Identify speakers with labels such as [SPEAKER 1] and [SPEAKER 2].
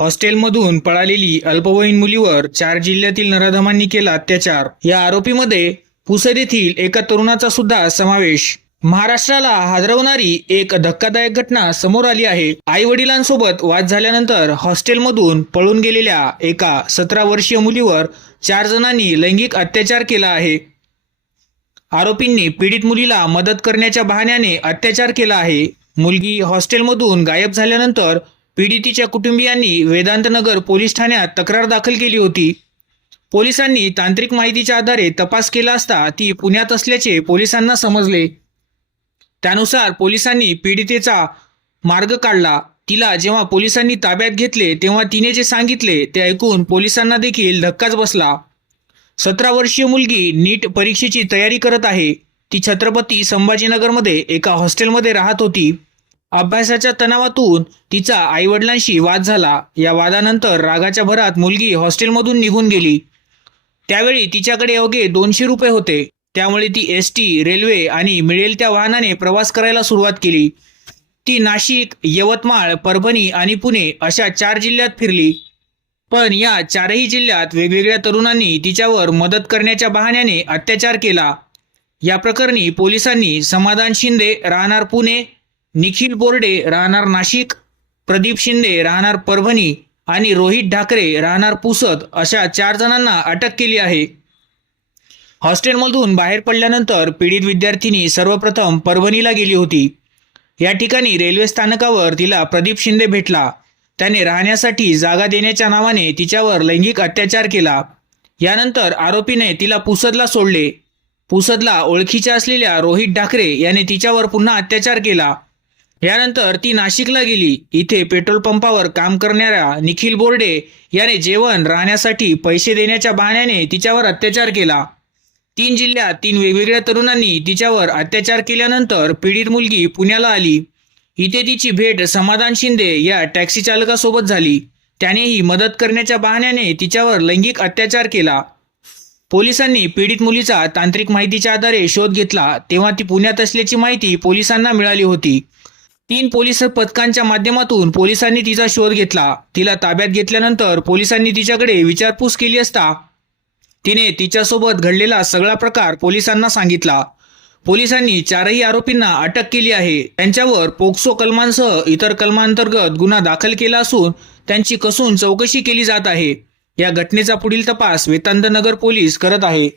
[SPEAKER 1] हॉस्टेलमधून पळालेली अल्पवयीन मुलीवर चार जिल्ह्यातील नराधमांनी केला अत्याचार. या आरोपीमध्ये पुसद येथील एका तरुणाचा सुद्धा समावेश. महाराष्ट्राला हादरवणारी एक धक्कादायक घटना समोर आली आहे. आई वडिलांसोबत वाद झाल्यानंतर हॉस्टेलमधून पळून गेलेल्या एका सतरा वर्षीय मुलीवर चार जणांनी लैंगिक अत्याचार केला आहे. आरोपींनी पीडित मुलीला मदत करण्याच्या बहाण्याने अत्याचार केला आहे. मुलगी हॉस्टेलमधून गायब झाल्यानंतर पीडितीच्या कुटुंबियांनी वेदांतनगर पोलीस ठाण्यात तक्रार दाखल केली होती. पोलिसांनी तांत्रिक माहितीच्या आधारे तपास केला असता ती पुण्यात असल्याचे पोलिसांना समजले. त्यानुसार पोलिसांनी पीडितेचा मार्ग काढला. तिला जेव्हा पोलिसांनी ताब्यात घेतले तेव्हा तिने जे सांगितले ते ऐकून पोलिसांना देखील धक्काच बसला. सतरा वर्षीय मुलगी नीट परीक्षेची तयारी करत आहे. ती छत्रपती संभाजीनगरमध्ये एका हॉस्टेलमध्ये राहत होती. अभ्यासाच्या तणावातून तिचा आईवडिलांशी वाद झाला. या वादानंतर रागाच्या भरात मुलगी हॉस्टेलमधून निघून गेली. त्यावेळी तिच्याकडे अवघे दोनशे रुपये होते. त्यामुळे ती एस टी रेल्वे आणि मिळेल त्या वाहनाने प्रवास करायला सुरुवात केली. ती नाशिक यवतमाळ परभणी आणि पुणे अशा चार जिल्ह्यात फिरली. पण या चारही जिल्ह्यात वेगवेगळ्या तरुणांनी तिच्यावर मदत करण्याच्या बहाण्याने अत्याचार केला. या प्रकरणी पोलिसांनी समाधान शिंदे राहणार पुणे निखिल बोर्डे राहणार नाशिक प्रदीप शिंदे राहणार परभणी आणि रोहित ढाकरे राहणार पुसद अशा चार जणांना अटक केली आहे. हॉस्टेलमधून बाहेर पडल्यानंतर पीडित विद्यार्थिनी सर्वप्रथम परभणीला गेली होती. या ठिकाणी रेल्वे स्थानकावर तिला प्रदीप शिंदे भेटला. त्याने राहण्यासाठी जागा देण्याच्या नावाने तिच्यावर लैंगिक अत्याचार केला. यानंतर आरोपीने तिला पुसदला सोडले. पुसदला ओळखीच्या असलेल्या रोहित ढाकरे याने तिच्यावर पुन्हा अत्याचार केला. यानंतर ती नाशिकला गेली. इथे पेट्रोल पंपावर काम करणाऱ्या निखिल बोर्डे याने जेवण राहण्यासाठी पैसे देण्याच्या बहाण्याने तिच्यावर अत्याचार केला. तीन जिल्ह्यात तीन वेगवेगळ्या तरुणांनी तिच्यावर अत्याचार केल्यानंतर पीडित मुलगी पुण्याला आली. इथे तिची भेट समाधान शिंदे या टॅक्सी चालकासोबत झाली. त्यानेही मदत करण्याच्या बहाण्याने तिच्यावर लैंगिक अत्याचार केला. पोलिसांनी पीडित मुलीचा तांत्रिक माहितीच्या आधारे शोध घेतला. तेव्हा ती पुण्यात असल्याची माहिती पोलिसांना मिळाली होती. तीन पोलीस पथकांच्या माध्यमातून पोलिसांनी तिचा शोध घेतला. तिला ताब्यात घेतल्यानंतर पोलिसांनी तिच्याकडे विचारपूस केली असता तिने तिच्यासोबत घडलेला सगळा प्रकार पोलिसांना सांगितला. पोलिसांनी चारही आरोपींना अटक केली आहे. त्यांच्यावर पोक्सो कलमांसह इतर कलमांतर्गत गुन्हा दाखल केला असून त्यांची कसून चौकशी केली जात आहे. या घटनेचा पुढील तपास वेतांतनगर पोलीस करत आहे.